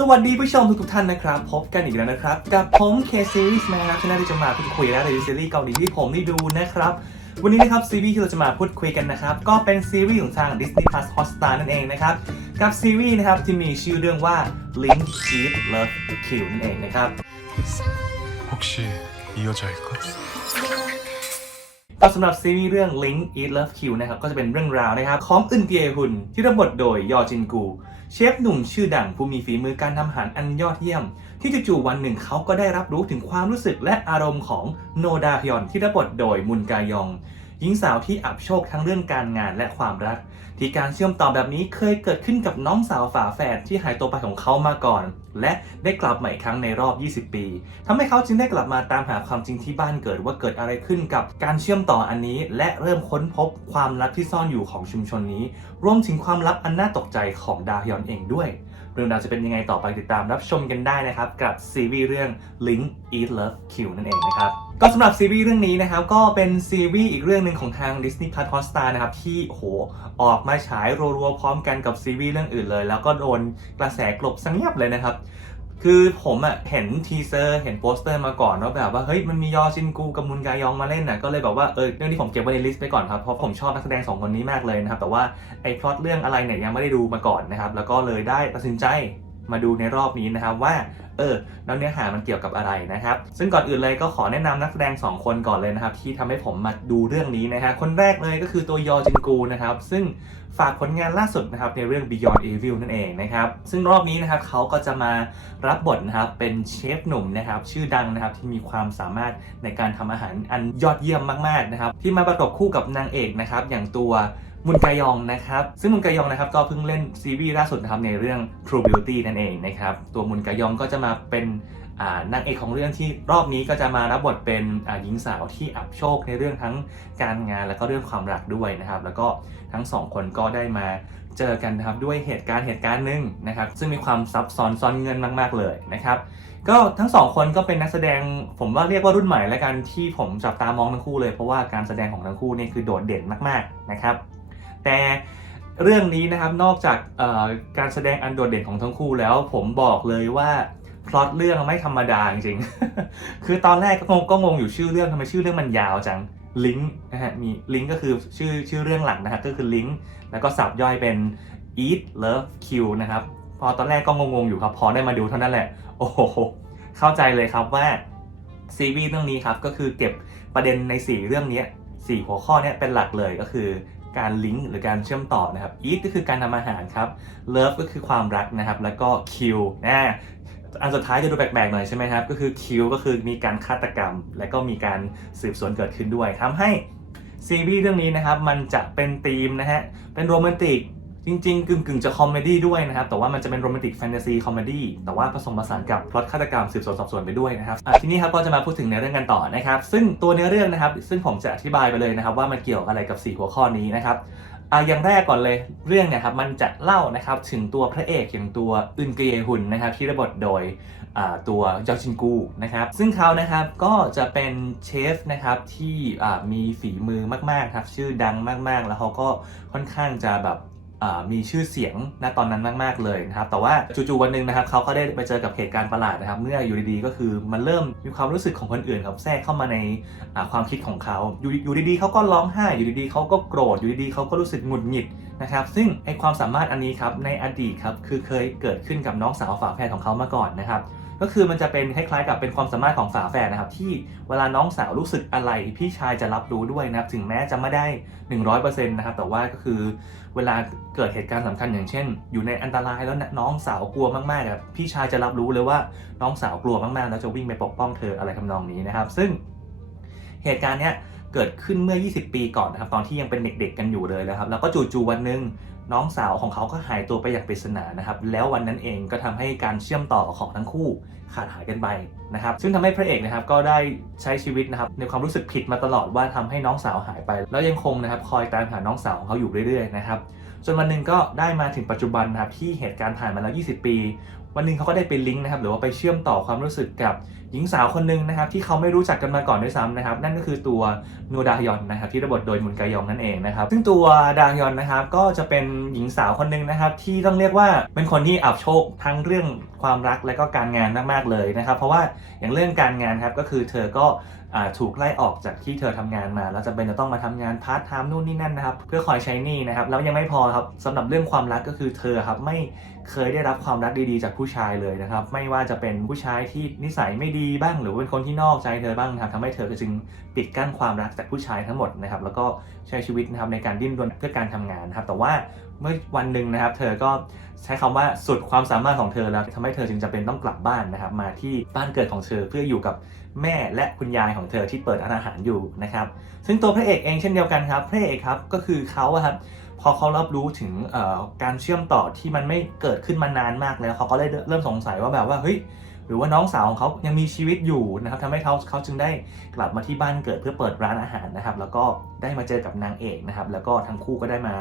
สวัสดีผู้ชมทุกๆท่านนะครับ พบกันอีกแล้วนะครับ กับผมเคซีรีส์นะครับที่น่าที่จะมาพูดคุยและรีวิวซีรีส์เกาหลีที่ผมได้ดูนะครับ วันนี้นะครับซีรีส์ที่เราจะมาพูดคุยกันนะครับ ก็เป็นซีรีส์ของทาง Disney Plus Hotstar นั่นเองนะครับ กับซีรีส์นะครับที่มีชื่อเรื่องว่า Link Eat Love Kill นั่นเองนะครับ 혹시 이 여자일까? ก็สำหรับซีรีส์เรื่อง Link Eat Love Kill นะครับก็จะเป็นเรื่องราวนะครับของอึนเตียฮุนที่รับบทโดยยอจินกู เชฟหนุ่มชื่อดังผู้มีฝีมือการทำอาหารอันยอดเยี่ยม ที่จู่ๆวันหนึ่งเขาก็ได้รับรู้ถึงความรู้สึกและอารมณ์ของโนดาฮยอนที่รับบทโดยมุนกายอง หญิงสาวที่อับโชคทั้งเรื่องการงานและความรัก ที่การเชื่อมต่อแบบนี้เคยเกิดขึ้นกับน้องสาวฝาแฝดที่หายตัวไปของเขามาก่อน และได้กลับมาอีกครั้งในรอบ 20 ปีทำให้เขาจึงได้กลับมาตามหาความจริงที่บ้านเกิดว่าเกิดอะไรขึ้นกับการเชื่อมต่ออันนี้ และเริ่มค้นพบความลับที่ซ่อนอยู่ของชุมชนนี้ รวมถึงความลับอันน่าตกใจของดาฮยอนเองด้วย เรื่องราวจะเป็นยังไงต่อไปติดตามรับชมกันได้นะครับกับซีรีส์เรื่อง Link Eat Love Kill นั่นเองนะครับ ก็สำหรับซีรีส์เรื่องนี้นะครับ ก็เป็นซีรีส์อีกเรื่องหนึ่งของทาง Disney Plus Hotstar นะครับ ที่โหออกมาฉายรัวๆพร้อมกันกับซีรีส์เรื่องอื่นเลย แล้วก็โดนกระแสกลบสังเงียบเลยนะครับ คือผมอะเห็นทีเซอร์เห็นโปสเตอร์มาก่อนว่าแบบว่าเฮ้ยมันมียอชินกูกับมุนกายองมาเล่นน่ะก็เลยแบบว่าเออเรื่องนี้ผมเก็บไว้ในลิสต์ไปก่อนครับเพราะผมชอบนักแสดงสองคนนี้มากเลยนะครับแต่ว่าไอ้พล็อตเรื่องอะไรเนี่ยยังไม่ได้ดูมาก่อนนะครับแล้วก็เลยได้ตัดสินใจ มาดูในรอบนี้นะครับว่าเออแล้วเนื้อหามันเกี่ยวกับอะไรนะครับ ซึ่งก่อนอื่นเลยก็ขอแนะนำนักแสดง 2 คนก่อนเลยนะครับ ที่ทำให้ผมมาดูเรื่องนี้นะฮะคนแรกเลยก็คือตัวยอจินกูนะครับ ซึ่งฝากผลงานล่าสุดนะครับในเรื่อง Beyond Evil นั่นเองนะครับ ซึ่งรอบนี้นะครับเขาก็จะมารับบทนะครับเป็นเชฟหนุ่มนะครับชื่อดังนะครับที่มีความสามารถในการทำอาหารอันยอดเยี่ยมมากๆนะครับที่มาประกบคู่กับนางเอกนะครับอย่างตัว มุนกายองนะครับ ซึ่งมุนกายองนะครับก็เพิ่งเล่นซีรีส์ล่าสุดนะครับในเรื่อง True Beauty นั่นเองนะครับ ตัวมุนกายองก็จะมาเป็นนางเอกของเรื่องที่รอบนี้ก็จะมารับบทเป็นหญิงสาวที่อับโชคในเรื่องทั้งการงานแล้วก็เรื่องความรักด้วยนะครับ แล้วก็ทั้งสองคนก็ได้มาเจอกันนะครับด้วยเหตุการณ์เหตุการณ์หนึ่งนะครับ ซึ่งมีความซับซ้อนซ้อนเงินมาก ๆ เลยนะครับ ก็ทั้งสองคนก็เป็นนักแสดงผมว่าเรียกว่ารุ่นใหม่และกันที่ผมจับตามองทั้งคู่เลยเพราะว่าการแสดงของทั้งคู่นี่คือโดดเด่นมากๆนะครับ แต่เรื่องนี้นะครับนอกจากการแสดงอันโดดเด่นของทั้งคู่แล้วผมบอกเลยว่าพล็อตเรื่องไม่ธรรมดาจริงๆ คือตอนแรกก็งงก็งงอยู่ชื่อเรื่องทำไมชื่อเรื่องมันยาวจัง ลิงก์นะฮะ มีลิงก์ก็คือชื่อชื่อเรื่องหลักนะครับก็คือลิงก์แล้วก็สับย่อยเป็น eat love kill นะครับ พอตอนแรกก็งงๆอยู่ครับ พอได้มาดูเท่านั้นแหละ โอ้โห เข้าใจเลยครับว่าซีรีส์เรื่องนี้ครับก็คือเก็บประเด็นใน 4 เรื่องนี้สี่หัวข้อเนี้ยเป็นหลักเลยก็คือ การลิงก์หรือการเชื่อมต่อนะครับ eat ก็คือการทำอาหารครับ love ก็คือความรักนะครับ แล้วก็ kill นะอันสุดท้ายจะดูแปลกๆหน่อยใช่ไหมครับ ก็คือ kill ก็คือมีการฆาตกรรม และก็มีการสืบสวนเกิดขึ้นด้วยทำให้ซีรีส์เรื่องนี้นะครับ มันจะเป็นธีมนะฮะ เป็นโรแมนติก จริงๆ กึ่งๆจะคอมเมดี้ด้วยนะครับ แต่ว่ามันจะเป็นโรแมนติกแฟนตาซีคอมเมดี้แต่ว่าผสมผสานกับพล็อตฆาตกรรมสืบสวนสอบสวนไปด้วยนะครับทีนี้ครับก็จะมาพูดถึงเนื้อเรื่องกันต่อนะครับ ซึ่งตัวเนื้อเรื่องนะครับ ซึ่งผมจะอธิบายไปเลยนะครับ ว่ามันเกี่ยวอะไรกับ 4 หัวข้อนี้นะครับอะอย่างแรกก่อนเลยเรื่องเนี่ยครับมันจะเล่านะครับถึงตัวพระเอกอย่างตัวอึนเกเยฮุนนะครับที่รับทโดยอ่าตัวยอชินกูนะครับซึ่งเขานะครับก็จะเป็นเชฟนะครับที่อ่ามีฝีมือมากๆครับชื่อดังมากๆ แล้วเขาก็ค่อนข้างจะแบบ มีชื่อเสียงณตอนนั้นมาก ๆ เลยนะครับ แต่ว่าจู่ๆวันหนึ่งนะครับเขาก็ได้ไปเจอกับเหตุการณ์ประหลาดนะครับ เมื่ออยู่ดีๆก็คือมันเริ่มมีความรู้สึกของคนอื่นครับแทรกเข้ามาในความคิดของเขาอยู่อยู่ดีๆเขาก็ร้องไห้อยู่ดีๆเขาก็โกรธอยู่ดีๆเขาก็รู้สึกหงุดหงิดนะครับ ซึ่งไอความสามารถอันนี้ครับในอดีตครับคือเคยเกิดขึ้นกับน้องสาวฝาแฝดของเขามาก่อนนะครับ ก็คือมันจะเป็นคล้ายๆกับเป็นความสามารถของฝาแฝดนะครับ ที่เวลาน้องสาวรู้สึกอะไร พี่ชายจะรับรู้ด้วยนะครับ ถึงแม้จะไม่ได้ 100%นะครับ แต่ว่าก็คือเวลาเกิดเหตุการณ์สำคัญอย่างเช่น อยู่ในอันตรายแล้วน้องสาวกลัวมากๆครับพี่ชายจะรับรู้เลยว่าน้องสาวกลัวมากๆ แล้วจะวิ่งไปปกป้องเธออะไรทำนองนี้นะครับ ซึ่งเหตุการณ์เนี้ยเกิดขึ้นเมื่อ 20 ปีก่อนนะครับ ตอนที่ยังเป็นเด็กๆกันอยู่เลยนะครับ แล้วก็จู่ๆวันหนึ่ง น้องสาวของเขาก็หายตัวไปอย่างปริศนานะครับ แล้ววันนั้นเองก็ทำให้การเชื่อมต่อของทั้งคู่ขาดหายกันไปนะครับ ซึ่งทำให้พระเอกนะครับก็ได้ใช้ชีวิตนะครับในความรู้สึกผิดมาตลอดว่าทำให้น้องสาวหายไป แล้วยังคงนะครับคอยตามหาน้องสาวของเขาอยู่เรื่อยๆนะครับจนวันหนึ่งก็ได้มาถึงปัจจุบันนะครับที่เหตุการณ์ผ่านมาแล้ว 20 ปี วันหนึ่งเขาก็ได้ไปลิงก์นะครับหรือว่าไปเชื่อมต่อความรู้สึกกับหญิงสาวคนหนึ่งนะครับที่เขาไม่รู้จักกันมาก่อนด้วยซ้ำนะครับนั่นก็คือตัวนูดาฮยอนนะครับที่ระบทโดยมุนกายองนั่นเองนะครับซึ่งตัวดาฮยอนนะครับก็จะเป็นหญิงสาวคนหนึ่งนะครับที่ต้องเรียกว่าเป็นคนที่อับโชคทั้งเรื่องความรักและก็การงานมากๆเลยนะครับเพราะว่าอย่างเรื่องการงานครับก็คือเธอก็ ถูกไล่ออกจากที่เธอทำงานมา แล้วจำเป็นจะต้องมาทำงานพาร์ทไทม์นู่นนี่นั่นนะครับ เพื่อคอยใช้หนี้นะครับ แล้วยังไม่พอครับสำหรับเรื่องความรักก็คือเธอครับไม่เคยได้รับความรักดีๆจากผู้ชายเลยนะครับ ไม่ว่าจะเป็นผู้ชายที่นิสัยไม่ดีบ้าง หรือเป็นคนที่นอกใจเธอบ้างครับทำให้เธอจึงปิดกั้นความรักจากผู้ชายทั้งหมดนะครับ แล้วก็ใช้ชีวิตนะครับในการดิ้นรนเพื่อการทำงานนะครับ แต่ว่าเมื่อวันหนึ่งนะครับ เธอก็ ใช้คำว่าสุดความสามารถของเธอแล้วทำให้เธอจึงจะเป็นต้องกลับบ้านนะครับมาที่บ้านเกิดของเธอเพื่ออยู่กับแม่และคุณยายของเธอที่เปิดร้านอาหารอยู่นะครับซึ่งตัวพระเอกเองเช่นเดียวกันครับพระเอกครับก็คือเขาครับพอเขารับรู้ถึงการเชื่อมต่อที่มันไม่เกิดขึ้นมานานมากแล้วเขาก็เลยเริ่มสงสัยว่าแบบว่าเฮ้ย หรือว่าน้องสาวของเขายังมีชีวิตอยู่นะครับทำให้เขาเขาจึงได้กลับมาที่บ้านเกิดเพื่อเปิดร้านอาหารนะครับ แล้วก็ได้มาเจอกับนางเอกนะครับ แล้วก็ทั้งคู่ก็ได้มา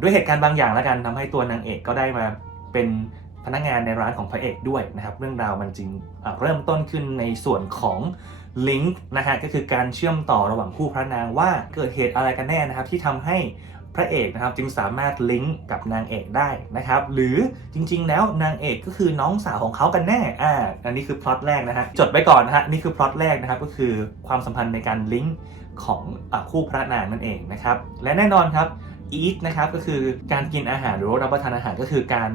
ด้วยเหตุการณ์บางอย่างแล้วกันทำให้ตัวนางเอกก็ได้มาเป็นพนักงานในร้านของพระเอกด้วยนะครับ เรื่องราวมันจริงเริ่มต้นขึ้นในส่วนของลิงก์นะฮะก็คือการเชื่อมต่อระหว่างคู่พระนางว่าเกิดเหตุอะไรกันแน่นะครับ ที่ทำให้ พระเอกนะครับจึงสามารถลิงก์กับนางเอกได้นะครับหรือจริง ๆ แล้วนางเอกก็คือน้องสาวของเขากันแน่อ่าอันนี้คือพล็อตแรกนะฮะจดไว้ก่อนนะฮะนี่คือพล็อตแรกนะครับก็คือความสัมพันธ์ในการลิงก์ของอคู่พระนางนั่นเองนะครับและแน่นอนครับ eat นะครับก็คือการกินอาหารหรือว่ารับประทานอาหารก็คือการ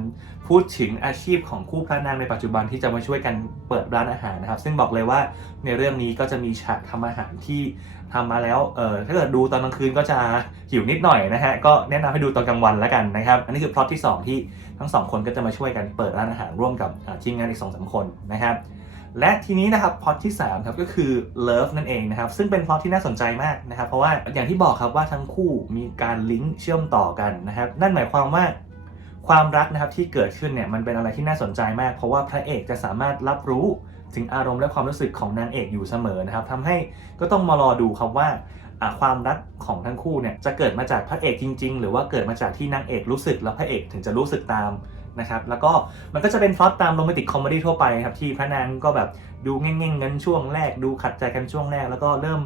พูดถึงอาชีพของคู่พระนางในปัจจุบันที่จะมาช่วยกันเปิดร้านอาหารนะครับ ซึ่งบอกเลยว่าในเรื่องนี้ก็จะมีฉากทำอาหารที่ทำมาแล้วเออถ้าเกิดดูตอนกลางคืนก็จะหิวนิดหน่อยนะฮะก็แนะนำให้ดูตอนกลางวันแล้วกันนะครับ อันนี้คือพล็อตที่ 2 ที่ทั้งสองคนก็จะมาช่วยกันเปิดร้านอาหารร่วมกับทีมงานอีก2อสคนนะครับ และทีนี้นะครับพล็อตที่3ครับก็คือ Love นั่นเองนะครับ ซึ่งเป็นพล็อตที่น่าสนใจมากนะครับ เพราะว่าอย่างที่บอกครับว่าทั้งคู่มีการลิงก์เชื่อมต่อกันนะครับ นั่นหมายความว่าความรักนะครับที่เกิดขึ้นเนี่ยมันเป็นอะไรที่น่าสนใจมาก เพราะว่าพระเอกจะสามารถรับรู้ถึงอารมณ์และความรู้สึกของนางเอกอยู่เสมอนะครับทำให้ก็ต้องมารอดูครับว่าอ่าความรักของทั้งคู่เนี่ยจะเกิดมาจากพระเอกจริง ๆ หรือว่าเกิดมาจากที่นางเอกรู้สึกแล้วพระเอกถึงจะรู้สึกตาม นะครับแล้วก็มันก็จะเป็นพล็อตตามโรแมนติกคอมเมดี้ทั่วไปครับที่พระนางก็แบบดูเง่งๆกันช่วงแรกดูขัดใจกันช่วงแรก แล้วก็เริ่ม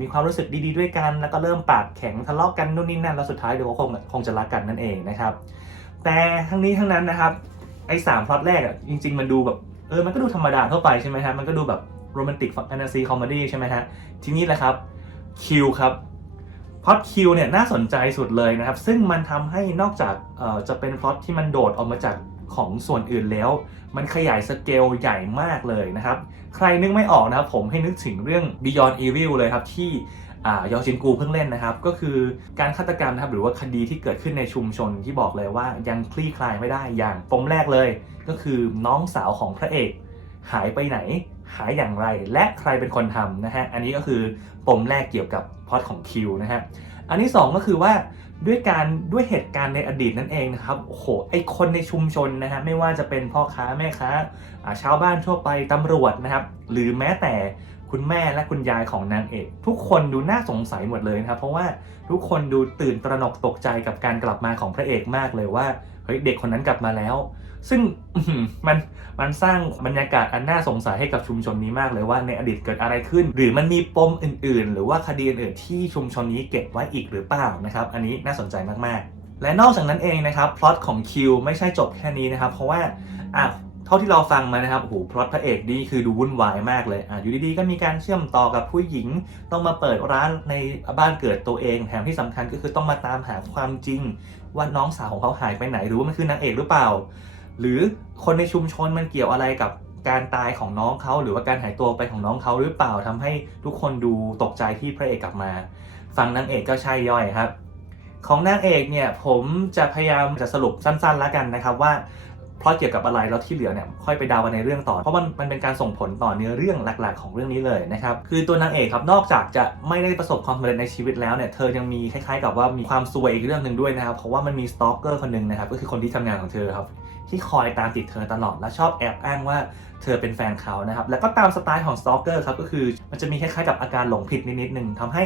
มีความรู้สึกดีๆด้วยกัน แล้วก็เริ่มปากแข็งทะเลาะกันนู่นนี่นั่นแล้วสุดท้ายเดี๋ยวก็คงคงจะรักกันนั่นเองนะครับแต่ทั้งนี้ทั้งนั้นนะครับไอ้สามพล็อตแรกอะจริง ๆ มันดูแบบเออมันก็ดูธรรมดาทั่วไปใช่ไหมครับมันก็ดูแบบโรแมนติกแฟนตาซีคอมเมดี้ใช่ไหมฮะทีนี้แหละครับคิวครับ พล็อตคิวเนี่ยน่าสนใจสุดเลยนะครับ ซึ่งมันทำให้นอกจากจะเป็นพล็อตที่มันโดดออกมาจากของส่วนอื่นแล้ว มันขยายสเกลใหญ่มากเลยนะครับ ใครนึกไม่ออกนะครับผมให้นึกถึงเรื่อง Beyond Evil เลยครับที่ยอชินกูเพิ่งเล่นนะครับ ก็คือการฆาตกรรมนะครับหรือว่าคดีที่เกิดขึ้นในชุมชนที่บอกเลยว่ายังคลี่คลายไม่ได้อย่างปมแรกเลย ก็คือน้องสาวของพระเอก หายไปไหนหายอย่างไร และใครเป็นคนทำนะฮะอันนี้ก็คือ ปมแรกเกี่ยวกับพอตของคิวนะฮะ อันที่สองก็คือว่าด้วยการด้วยเหตุการณ์ในอดีตนั่นเองนะครับโอ้โหไอคนในชุมชนนะฮะไม่ว่าจะเป็นพ่อค้าแม่ค้าชาวบ้านทั่วไปตำรวจนะครับ หรือแม้แต่คุณแม่และคุณยายของนางเอก ทุกคนดูน่าสงสัยหมดเลยนะครับ เพราะว่าทุกคนดูตื่นตระหนกตกใจกับการกลับมาของพระเอกมากเลยว่าเฮ้ยเด็กคนนั้นกลับมาแล้ว ซึ่งมันมันสร้างบรรยากาศอันน่าสงสัยให้กับชุมชนนี้มากเลยว่าในอดีตเกิดอะไรขึ้น หรือมันมีปมอื่น ๆ หรือว่าคดีอื่นที่ชุมชนนี้เก็บไว้อีกหรือเปล่านะครับ อันนี้น่าสนใจมากๆ และนอกจากนั้นเองนะครับพล็อตของคิวไม่ใช่จบแค่นี้นะครับ เพราะว่าอะเท่าที่เราฟังมานะครับโอ้โหพล็อตพระเอกนี่คือดูวุ่นวายมากเลยอะอยู่ดีๆ ก็มีการเชื่อมต่อกับผู้หญิง ต้องมาเปิดร้านในบ้านเกิดตัวเอง แถมที่สำคัญก็คือต้องมาตามหาความจริง ว่าน้องสาวของเขาหายไปไหนหรือว่ามันคือนางเอกหรือเปล่า หรือคนในชุมชนมันเกี่ยวอะไรกับการตายของน้องเขาหรือว่าการหายตัวไปของน้องเขาหรือเปล่าทำให้ทุกคนดูตกใจที่พระเอกกลับมา ฝั่งนางเอกก็ใช่ย่อยครับ ของนางเอกเนี่ยผมจะพยายามจะสรุปสั้นๆแล้วกันนะครับว่าเพราะเกี่ยวกับอะไรแล้วที่เหลือเนี่ยค่อยไปดากันในเรื่องต่อ เพราะมันมันเป็นการส่งผลต่อเนื้อเรื่องหลักๆ ของเรื่องนี้เลยนะครับคือตัวนางเอกครับนอกจากจะไม่ได้ประสบความสำเร็จในชีวิตแล้วเนี่ยเธอยังมีคล้ายๆ กับว่ามีความซวยอีกเรื่องหนึ่งด้วยนะครับเพราะว่ามันมีสตอกเกอร์คนหนึ่งนะครับก็คือคนที่ทำงานของเธอครับ ที่คอยตามติดเธอตลอดและชอบแอบอ้างว่าเธอเป็นแฟนเขานะครับ แล้วก็ตามสไตล์ของสตอกเกอร์ครับก็คือมันจะมีคล้ายๆกับอาการหลงผิดนิดๆหนึ่งทำให้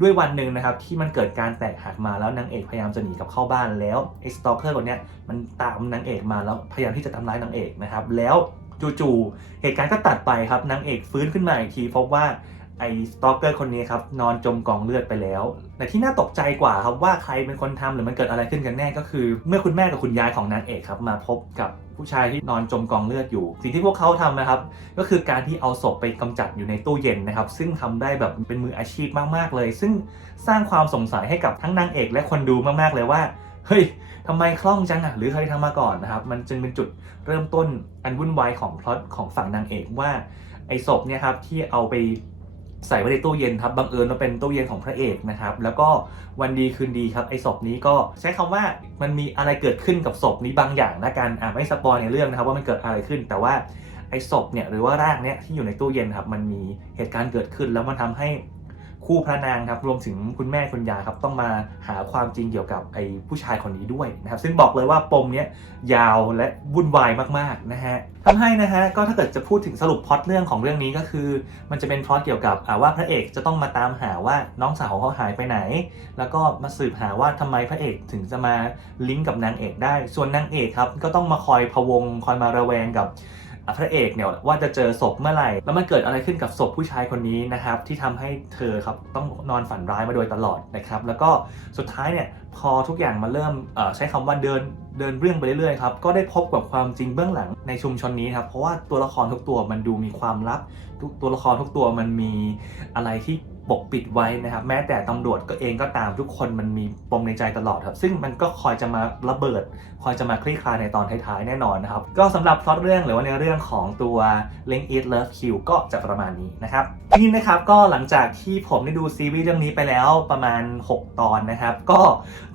ด้วยวันหนึ่งนะครับที่มันเกิดการแตกหักมาแล้วนางเอกพยายามจะหนีกับเข้าบ้านแล้วไอ้สตอกเกอร์คนนี้มันตามนางเอกมาแล้วพยายามที่จะทำร้ายนางเอกนะครับแล้วจู่ๆเหตุการณ์ก็ตัดไปครับนางเอกฟื้นขึ้นมาอีกทีพบว่า ไอ้สตอกเกอร์คนนี้ครับนอนจมกองเลือดไปแล้วแต่ที่น่าตกใจกว่าครับว่าใครเป็นคนทำหรือมันเกิดอะไรขึ้นกันแน่ก็คือ เมื่อคุณแม่กับคุณยายของนางเอกครับมาพบกับผู้ชายที่นอนจมกองเลือดอยู่ สิ่งที่พวกเขาทำนะครับ ก็คือการที่เอาศพไปกำจัดอยู่ในตู้เย็นนะครับ ซึ่งทำได้แบบเป็นมืออาชีพมากๆเลย ซึ่งสร้างความสงสัยให้กับทั้งนางเอกและคนดูมากๆเลยว่าเฮ้ยทำไมคล่องจังอะหรือเคยทำมาก่อนนะครับ มันจึงเป็นจุดเริ่มต้นอันวุ่นวายของพล็อตของฝั่งนางเอกว่าไอ้ศพเนี่ยครับที่เอาไป ใส่ไว้ในตู้เย็นครับบังเอิญว่าเป็นตู้เย็นของพระเอกนะครับแล้วก็วันดีคืนดีครับไอ้ศพนี้ก็ใช้คำว่ามันมีอะไรเกิดขึ้นกับศพนี้บางอย่างนะกันอ่าไม่สปอยในเรื่องนะครับว่ามันเกิดอะไรขึ้น แต่ว่าไอ้ศพเนี่ยหรือว่าร่างเนี่ยที่อยู่ในตู้เย็นครับมันมีเหตุการณ์เกิดขึ้นแล้วมันทำให้ คู่พระนางครับรวมถึงคุณแม่คุณยายครับต้องมาหาความจริงเกี่ยวกับไอ้ผู้ชายคนนี้ด้วยนะครับซึ่งบอกเลยว่าปมเนี้ยยาวและวุ่นวายมากๆนะฮะทำให้นะฮะก็ถ้าเกิดจะพูดถึงสรุปพล็อตเรื่องของเรื่องนี้ก็คือ มันจะเป็นพล็อตเกี่ยวกับว่าพระเอกจะต้องมาตามหาว่าน้องสาวของเขาหายไปไหน แล้วก็มาสืบหาว่าทำไมพระเอกถึงจะมาลิงก์กับนางเอกได้ ส่วนนางเอกครับก็ต้องมาคอยพะวงคอยมาระแวงกับ พระเอกเนี่ยว่าจะเจอศพเมื่อไหร่ แล้วมันเกิดอะไรขึ้นกับศพผู้ชายคนนี้นะครับ ที่ทำให้เธอครับต้องนอนฝันร้ายมาโดยตลอดนะครับ แล้วก็สุดท้ายเนี่ยพอทุกอย่างมาเริ่มใช้คำว่าเดินเดินเรื่องไปเรื่อยๆครับก็ได้พบกับความจริงเบื้องหลังในชุมชนนี้ครับเพราะว่าตัวละครทุกตัวมันดูมีความลับทุกตัวละครทุกตัวมันมีอะไรที่ ปกปิดไว้นะครับ แม้แต่ตำรวจก็เองก็ตามทุกคนมันมีปมในใจตลอดครับ ซึ่งมันก็คอยจะมาระเบิด คอยจะมาคลี่คลายในตอนท้ายๆแน่นอนนะครับ ก็สำหรับพล็อตเรื่องหรือว่าในเรื่องของตัว Link Eat Love Kill ก็จะประมาณนี้นะครับทีนี้นะครับก็หลังจากที่ผมได้ดูซีรีส์เรื่องนี้ไปแล้วประมาณ 6 ตอนนะครับ ก็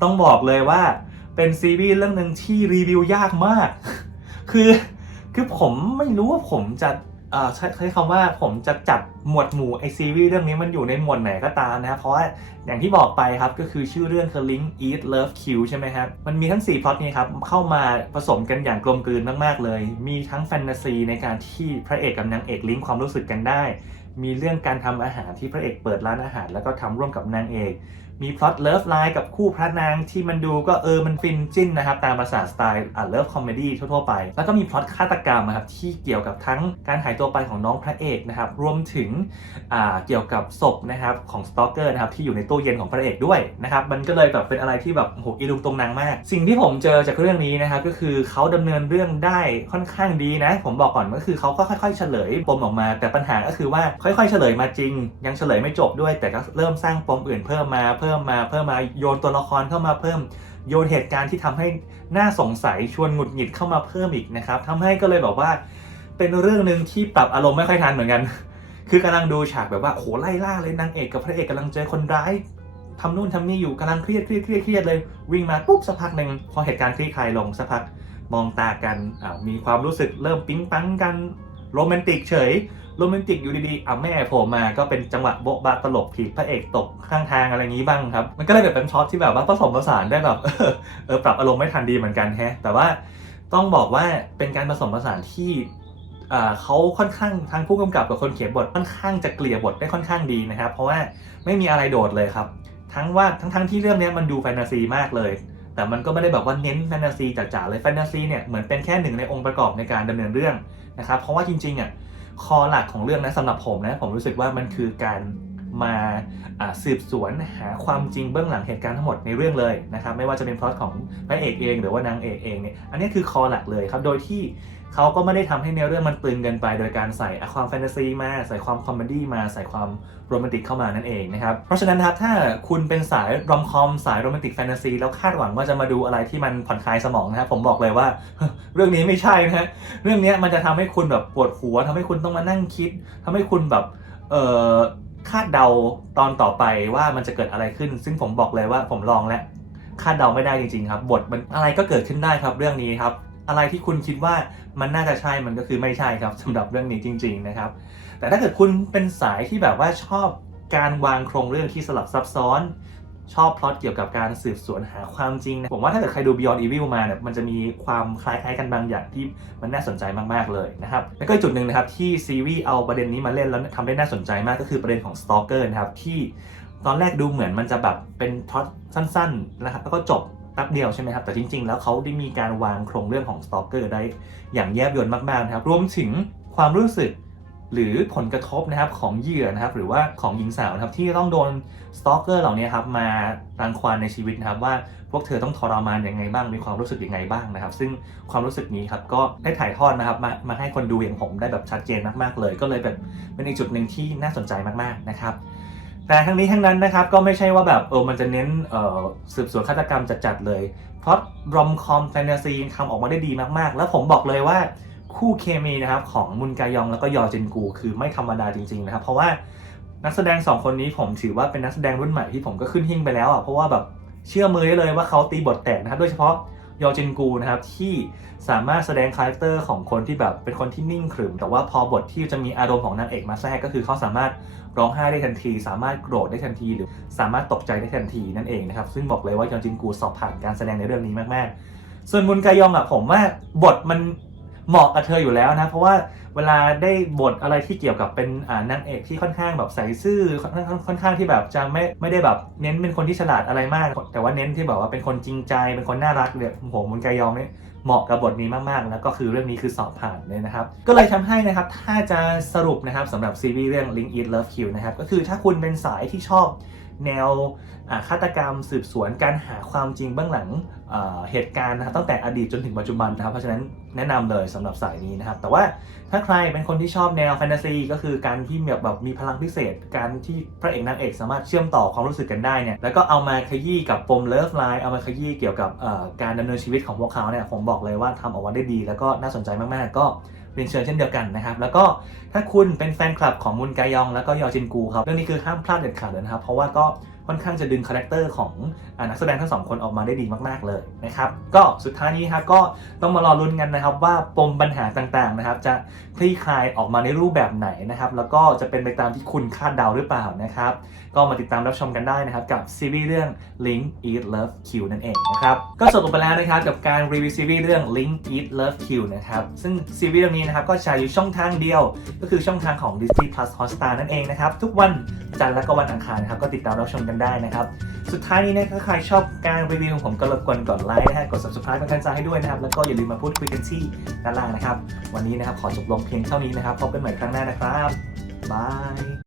ต้องบอกเลยว่าเป็นซีรีส์เรื่องหนึ่งที่รีวิวยากมาก คือคือผมไม่รู้ว่าผมจะ ใช้ใช้คำว่าผมจะจัดหมวดหมู่ไอซีรีส์เรื่องนี้มันอยู่ในหมวดไหนก็ตามนะครับเพราะว่าอย่างที่บอกไปครับก็คือชื่อเรื่องคือ Link Eat Love Kill ใช่ไหมครับมันมีทั้ง 4พล็อตนี้ครับเข้ามาผสมกันอย่างกลมกลืนมากๆเลย มีทั้งแฟนตาซีในการที่พระเอกกับนางเอกลิงก์ความรู้สึกกันได้ มีเรื่องการทำอาหารที่พระเอกเปิดร้านอาหาร แล้วก็ทำร่วมกับนางเอก มีพล็อตเลิฟไลน์กับคู่พระนางที่มันดูก็เออมันฟินจิ้นนะครับ ตามภาษาสไตล์อ่าเลิฟคอมเมดี้ทั่วๆไป แล้วก็มีพล็อตฆาตกรรมอะครับที่เกี่ยวกับทั้งการหายตัวไปของน้องพระเอกนะครับรวมถึงอ่าเกี่ยวกับศพนะครับของสตอกเกอร์นะครับที่อยู่ในตู้เย็นของพระเอกด้วยนะครับมันก็เลยแบบเป็นอะไรที่แบบโหอีลุงตรงนางมาก สิ่งที่ผมเจอจากเรื่องนี้นะครับก็คือเขาดำเนินเรื่องได้ค่อนข้างดีนะ ผมบอกก่อนก็คือเขาก็ค่อยๆ เฉลยปมออกมา แต่ปัญหาก็คือว่าค่อยๆ เฉลยมาจริง ยังเฉลยไม่จบด้วย แต่ก็เริ่มสร้างปมอื่นเพิ่มมาเพิ่ิ่มมาเพิ่มมาโยนตัวละครเข้ามาเพิ่ม โยนเหตุการณ์ที่ทำให้น่าสงสัยชวนหงุดหงิดเข้ามาเพิ่มอีกนะครับทำให้ก็เลยแบบว่าเป็นเรื่องหนึ่งที่ปรับอารมณ์ไม่ค่อยทันเหมือนกัน คือกำลังดูฉากแบบว่าโหไล่ล่าเลยนางเอกกับพระเอกกำลังเจอคนร้ายทำนู่นทำนี่อยู่กำลังเครียดเครียดเครียดเครียดเลย วิ่งมาปุ๊บสักพักหนึ่งพอเหตุการณ์คลี่คลายลงสักพักมองตากันมีความรู้สึกเริ่มปิ๊งปังกัน โรแมนติกเฉยโรแมนติกอยู่ดีๆอะแม่โผล่มาก็เป็นจังหวะโบ๊ะบะตลกผีพระเอกตกข้างทางอะไรอย่างนี้บ้างครับ มันก็เลยแบบเป็นช็อตที่แบบว่าผสมผสานได้แบบเออปรับอารมณ์ไม่ทันดีเหมือนกันแฮะแต่ว่าต้องบอกว่าเป็นการผสมผสานที่อ่าเขาค่อนข้างทางผู้กำกับกับคนเขียนบทค่อนข้างจะเกลี่ยบทได้ค่อนข้างดีนะครับ เพราะว่าไม่มีอะไรโดดเลยครับ ทั้งว่าทั้งทั้งที่เรื่องนี้มันดูแฟนตาซีมากเลย แต่มันก็ไม่ได้แบบว่าเน้นแฟนตาซีจ๋าๆเลยแฟนตาซีเนี่ยเหมือนเป็นแค่หนึ่งในองค์ประกอบในการดำเนินเรื่อง นะครับเพราะว่าจริงๆอะคอหลักของเรื่องนะสำหรับผมนะผมรู้สึกว่ามันคือการมาสืบสวนหาความจริงเบื้องหลังเหตุการณ์ทั้งหมดในเรื่องเลยนะครับไม่ว่าจะเป็นพล็อตของพระเอกเอง หรือว่านางเอกเองเนี่ยอันนี้คือคอหลักเลยครับโดยที่ เขาก็ไม่ได้ทำให้เนื้อเรื่องมันตึงเกินไป โดยการใส่ความแฟนตาซีมาใส่ความคอมเมดี้มาใส่ความโรแมนติกเข้ามานั่นเองนะครับ เพราะฉะนั้นครับถ้าคุณเป็นสายรอมคอมสายโรแมนติกแฟนตาซีแล้วคาดหวังว่าจะมาดูอะไรที่มันผ่อนคลายสมองนะครับผมบอกเลยว่า เรื่องนี้ไม่ใช่นะฮะเรื่องนี้มันจะทำให้คุณแบบปวดหัวทำให้คุณต้องมานั่งคิดทำให้คุณแบบเอ่อคาดเดาตอนต่อไปว่ามันจะเกิดอะไรขึ้น ซึ่งผมบอกเลยว่าผมลองแล้วคาดเดาไม่ได้จริงๆครับ บทมันอะไรก็เกิดขึ้นได้ครับเรื่องนี้ครับ อะไรที่คุณคิดว่ามันน่าจะใช่มันก็คือไม่ใช่ครับสำหรับเรื่องนี้จริง ๆนะครับ แต่ถ้าเกิดคุณเป็นสายที่แบบว่าชอบการวางโครงเรื่องที่สลับซับซ้อน ชอบพล็อตเกี่ยวกับการสืบสวนหาความจริงนะผมว่าถ้าเกิดใครดู Beyond Evil มาเนี่ยมันจะมีความคล้ายๆกันบางอย่างที่มันน่าสนใจมากๆเลยนะครับแล้วก็อีกจุดหนึ่งนะครับที่ซีรีส์เอาประเด็นนี้มาเล่นแล้วทำได้น่าสนใจมากก็คือประเด็นของ Stalker นะครับที่ตอนแรกดูเหมือนมันจะแบบเป็นพล็อตสั้นๆนะครับแล้วก็จบ ป๊บเดียวใช่ไหมครับ แต่จริง ๆ แล้วเขาได้มีการวางโครงเรื่องของ Stalker ได้อย่างแยบยลมากๆนะครับ รวมถึงความรู้สึกหรือผลกระทบนะครับของเหยื่อนะครับ หรือว่าของหญิงสาวนะครับที่ต้องโดนสตอกเกอร์เหล่านี้ครับมารังควานในชีวิตนะครับว่าพวกเธอต้องทรมานยังไงบ้าง มีความรู้สึกยังไงบ้างนะครับ ซึ่งความรู้สึกนี้ครับก็ได้ถ่ายทอดนะครับมามาให้คนดูอย่างผมได้แบบชัดเจนมากๆเลย ก็เลยแบบเป็นอีกจุดหนึ่งที่น่าสนใจมากๆนะครับ แต่ทั้งนี้ทั้งนั้นนะครับก็ไม่ใช่ว่าแบบเออมันจะเน้นสืบสวนฆาตกรรมจัดๆเลยเพราะรอมคอมแฟนตาซีทำออกมาได้ดีมากๆ แล้วผมบอกเลยว่าคู่เคมีนะครับของมุนกายองแล้วก็ยอจินกู คือไม่ธรรมดาจริงๆนะครับ เพราะว่านักแสดงสองคนนี้ผมถือว่าเป็นนักแสดงรุ่นใหม่ที่ผมก็ขึ้นหิ้งไปแล้วอะเพราะว่าแบบเชื่อมือได้เลยว่าเขาตีบทแตกนะครับโดยเฉพาะ ยอจินกูนะครับที่สามารถแสดงคาแรคเตอร์ของคนที่แบบเป็นคนที่นิ่งขรึม แต่ว่าพอบทที่จะมีอารมณ์ของนางเอกมาแทรกก็คือเขาสามารถร้องไห้ได้ทันที สามารถโกรธได้ทันที หรือสามารถตกใจได้ทันทีนั่นเองนะครับซึ่งบอกเลยว่ายอจินกูสอบผ่านการแสดงในเรื่องนี้มากๆ ส่วนมุนกายองอะผมว่าบทมัน เหมาะกับเธออยู่แล้วนะ เพราะว่าเวลาได้บทอะไรที่เกี่ยวกับเป็นนางเอกที่ค่อนข้างแบบใส่ซื่อค่อนข้างค่อนข้างที่แบบจะไม่ไม่ได้แบบเน้นเป็นคนที่ฉลาดอะไรมาก แต่ว่าเน้นที่แบบว่าเป็นคนจริงใจเป็นคนน่ารักเลยโอ้โหมุนกายองเนี่ยเหมาะกับบทนี้มากๆ แล้วก็คือเรื่องนี้คือสอบผ่านเลยนะครับ ก็เลยทำให้นะครับ ถ้าจะสรุปนะครับสำหรับซีรีส์เรื่อง Link Eat Love Kill นะครับ ก็คือถ้าคุณเป็นสายที่ชอบ แนวฆาตกรรมสืบสวนการหาความจริงเบื้องหลังเหตุการณ์นะครับตั้งแต่อดีตจนถึงปัจจุบันนะครับเพราะฉะนั้นแนะนำเลยสำหรับสายนี้นะครับ แต่ว่าถ้าใครเป็นคนที่ชอบแนวแฟนตาซีก็คือการที่แบบมีพลังพิเศษ การที่พระเอกนางเอกสามารถเชื่อมต่อความรู้สึกกันได้เนี่ยแล้วก็เอามาขยี้กับปมเลิฟไลน์เอามาขยี้เกี่ยวกับการดำเนินชีวิตของพวกเขาเนี่ยผมบอกเลยว่าทำออกมาได้ดี แล้วก็น่าสนใจมากๆก็ เรียนเชิญเช่นเดียวกันนะครับ แล้วก็ถ้าคุณเป็นแฟนคลับของมุนกายอง แล้วก็ยอจินกูครับ เรื่องนี้คือห้ามพลาดเด็ดขาดเลยนะครับ เพราะว่าก็ค่อนข้างจะดึงคาแรคเตอร์ของอนักแสดงทั้งสองคนออกมาได้ดีมากๆเลยนะครับ ก็สุดท้ายนี้ครับก็ต้องมารอลุ้นกันนะครับ ว่าปมปัญหาต่างๆนะครับ จะคลี่คลายออกมาในรูปแบบไหนนะครับ แล้วก็จะเป็นไปตามที่คุณคาดเดาหรือเปล่านะครับก็มาติดตามรับชมกันได้นะครับกับซีรีส์เรื่อง Link Eat Love Kill นั่นเองนะครับก็จบลงไปแล้วนะครับกับการรีวิวซีรีส์เรื่อง Link Eat Love Kill นะครับซึ่งซีรีส์เรื่องนี้นะครับก็ฉายอยู่ช่องทางเดียว ก็คือช่องทางของ Disney Plus Hotstar นั่นเองนะครับทุกวันจันทร์และก็วันอังคารนะครับก็ติดตามรับชมกันได้นะครับสุดท้ายนี้นะถ้าใครชอบการรีวิวของผมก็รบกวนกดไลค์นะฮะกด subscribe เป็นกำลังใจให้ด้วยนะครับ แล้วก็อย่าลืมมาพูดคุยกันที่ด้านล่างนะครับ วันนี้นะครับ ขอจบลงเพียงเท่านี้นะครับ พบกันใหม่ครั้งหน้านะครับ บาย